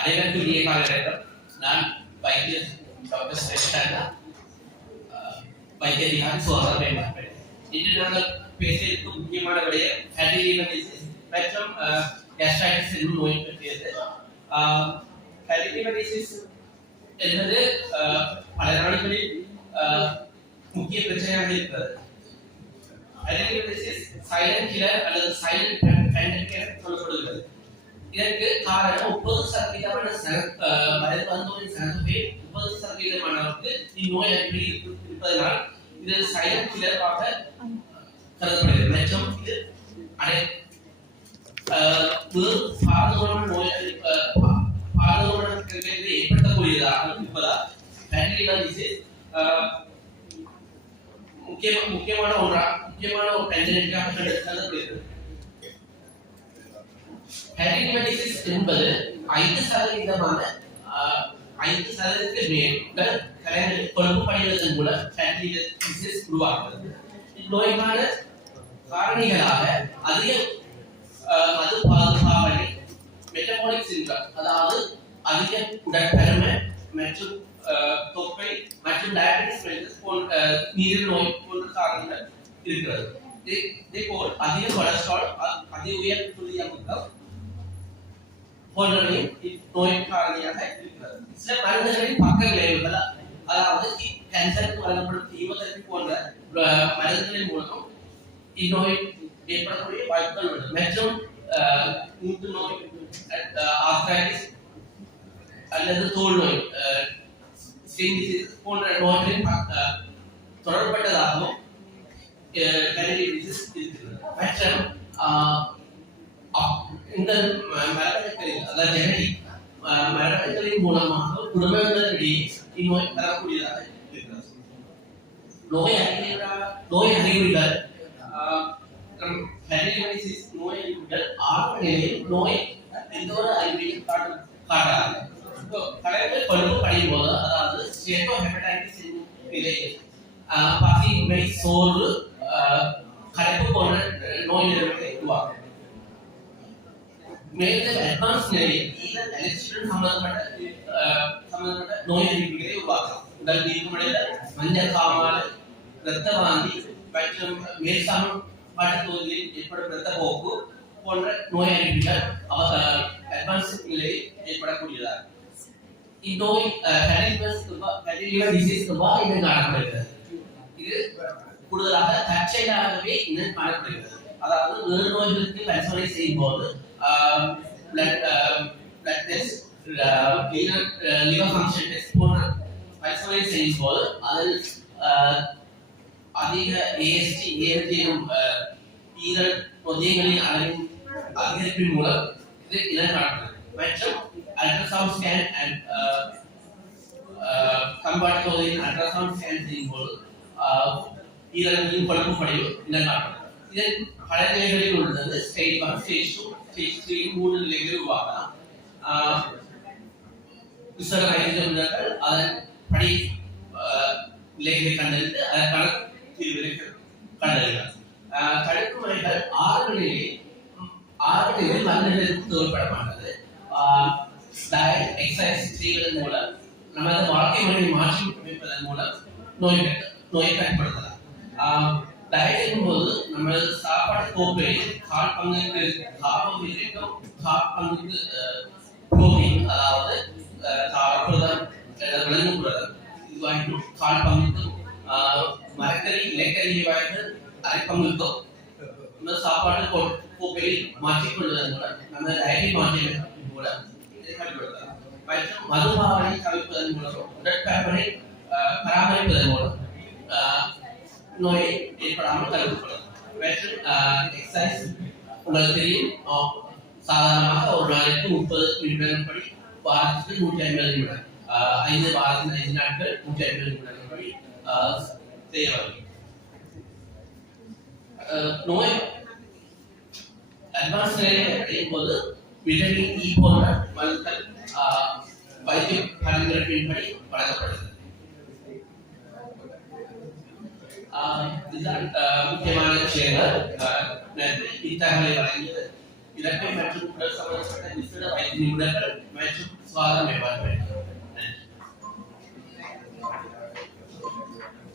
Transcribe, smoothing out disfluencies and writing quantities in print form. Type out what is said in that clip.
அனைவருக்கும் இனிய காலை வணக்கம். நான் வைத்தியர் டாக்டர் ஸ்ரேஷ்டா, வைத்திய அதிகாரி சுகாதார மேம்பாடு. இன்று நாங்கள் பேச இருக்கும் முக்கியமான விடயம் ஃபேட்டி லிவர் டிசீஸ் மற்றும் கேஸ்ட்ரைட்டிஸ் என்னும் நோய் பற்றியது. ஃபேட்டி லிவர் டிசீஸ் என்பது பல நாடுகளில் முக்கிய பிரச்சனையாக இருக்கிறது. Fatty liver disease silent killer அல்லது சைலண்ட் பேண்டமிக் என சொல்லப்படுகிறது. இதற்கு காரணம் 30% மருத்துவரின் சனத்தொகை 30%மானவருக்கு இந்நோய் அறிகுறி இருப்பதனால் இது சைலண்ட் கில்லராக கருதப்படுகிறது. மற்றும் இது பாரதூரமான நோய் ஏற்படுத்தக்கூடியதாக இருப்பதால் ஃபேட்டி லிவர் டிசீஸ் முக்கியமான ஒரு பேண்டமிக்காக கருதப்படுகிறது. ஃபேட்டி லிவர் டிசீஸ் என்பது 5%க்கு மேல் கொழுப்பு படிவதன் மூலம் ஃபேட்டி லிவர் டிசீஸ் உருவாகிறது. இந்நோய்க்கான காரணிகளாக அதிக மது பாவனை, மெட்டபாலிக் சிண்ட்ரோம் அதாவது அதிக உடற்பருமன் மற்றும் தொப்பை மற்றும் டயபெட்டிஸ் மெலிட்டஸ் போன்ற நீரிழிவு நோய் போன்ற காரணங்கள் இருக்கிறது. இதேபோல் அதிக கொலஸ்ட்ரால், அதிக உயர் துரித அமிலம் போன்றவை நோய் காரணியாக இருக்கிறது. சில மருந்துகளின் பக்க விளைவுகள், அதாவது கேன்சருக்கு வழங்கப்படும் கீமோதெரபி போன்ற மருந்துகளின் மூலம் இந்நோய் ஏற்படக்கூடிய வாய்ப்புகள் உள்ளது. மற்றும் மூட்டு நோய், ஆர்த்ரைட்டிஸ் அல்லது தோல் நோய், ஸ்கின் டிசீஸ் போன்ற நோய்களின் தொடர்பட்டதாகவும் ஃபேட்டி லிவர் டிசீஸ் இருக்கிறது. மற்றும் இந்த மரபணுக்களின் அதாவது ஜெனடிக் மரபணுக்களின் மூலமாக குடும்பங்களிடையே இந்நோய் பரவக்கூடியதாக இருக்கிறது. நோய் அறிகுறிகள் ஃபேட்டி லிவர் டிசீஸ் நோய் அறிகுறிகள் ஆரம்ப நிலையில் நோய் எந்த ஒரு அறிகுறியும் காட்டாது. கடைகள் கொழுப்பு படியும் போது, அதாவது ஸ்டேட்டோஹெபடைட்டிஸ் நிலையில் பசியின்மை, சோர்வு, களைப்பு போன்ற நோய் நிலைமைகளை உருவாகும். மேலும் அட்வான்ஸ் நிலையில் எலக்ட்ரிசிட்டி சம்பந்தப்பட்ட நோய் அறிகுறிகளை உருவாக்கலாம். உடல் வீக்கமடைதல், மஞ்சள் காமாலை, இரத்த வாந்தி மற்றும் மேல்சாமம் தொகுதியில் ஏற்படும் இரத்த போக்கு போன்ற நோய் அறிகுறிகள் அட்வான்ஸ் நிலையில் ஏற்படக்கூடியதாக. இந்நோய் ஃபேட்டி லிவர் டிசீஸ் இனம் காணப்படுகிறது. இது கூடுதலாக தற்செயலாகவே இனம் காணப்படுகிறது. அதாவது வேறு நோய்களுக்கு பரிசோதனை செய்யும் போது blood test, liver function test போன்ற பரிசோதனை செய்யும் போது அதில் அதிக AST, ALT எனும் ஈரல் நொதியங்களின் அளவின் அதிகரிப்பின் மூலம் இது இனம் காணப்படுகிறது. மற்றும் அல்ட்ராசவுண்ட் ஸ்கேன் கம்பார்ட் தொகுதியின் அல்ட்ராசவுண்ட் ஸ்கேன் செய்யும் போது ஈரல்களின் கொழுப்பு படிவு இனம் காணப்படுகிறது. இதன் பல நிலைகளில் உள்ளது. ஸ்டேஜ் 1, ஸ்டேஜ் 2, ஸ்டேஜ் 3 மூன்று நிலைகளில் உருவாகலாம். விசேஷங்கள் அதன் படி நிலைகளை கண்டறிந்து அதற்கான தீர்வுகளை கண்டறியலாம். தடுப்பு முறைகள் 6 நிலையில் மருந்துகளுக்கு தோல்பட மாட்டது. டயட், எக்ஸசைஸ் செய்வதன் மூலம் நமது வாழ்க்கை முறையை மாற்றி அமைப்பதன் மூலம் நோயை கட்டுப்படுத்தலாம். டயட் போது நமது சாப்பாடு கோப்பை கால் பங்குக்கு கார்போஹைட்ரேட்டும், கால் பங்குக்கு புரோட்டீன் அதாவது புரதம், விலங்கு புரதம் இதுவாகிடும், கால் பங்குக்கு மரக்கறி, இலைக்கறி வாய்கள் அரை பங்குக்கும் சாப்பாடு கோப்பையில் மாற்றிக்கொள்வதன் மூலம் நம்ம டயட்டை மாற்றியமைப்பதன் மூலம் இதை கட்டுப்படுத்தலாம். மற்றும் மதுபாவனை தவிர்ப்பதன் மூலம், உடற்பருமனை பராமரிப்பதன் மூலம் நோயை ஏற்படாமல் தடுக்கப்படலாம். மற்றும் எக்ஸசைஸ் உங்களுக்கு தெரியும், சாதாரணமாக ஒரு நாளைக்கு 30 நிமிடங்கள் படி, வாரத்துக்கு 150 நிமிடம், 5 நாட்கள் 150 நிமிடங்கள் படி செய்ய வேண்டும். நோய் அட்வான்ஸ் நிலையை அடையும் போது விட்டமின் இ போன்ற மருந்துகள் வைத்திய பரிந்துரைப்பின்படி வழங்கப்படுகிறது. இதுதான் முக்கியமான விஷயங்கள். நன்றி. இத்தகவலை வழங்கியது இலக்கை மற்றும் உடல் சம்பந்தப்பட்ட விசேட வைத்திய நிபுணர்கள் மற்றும் சுகாதார மேம்பாட்டு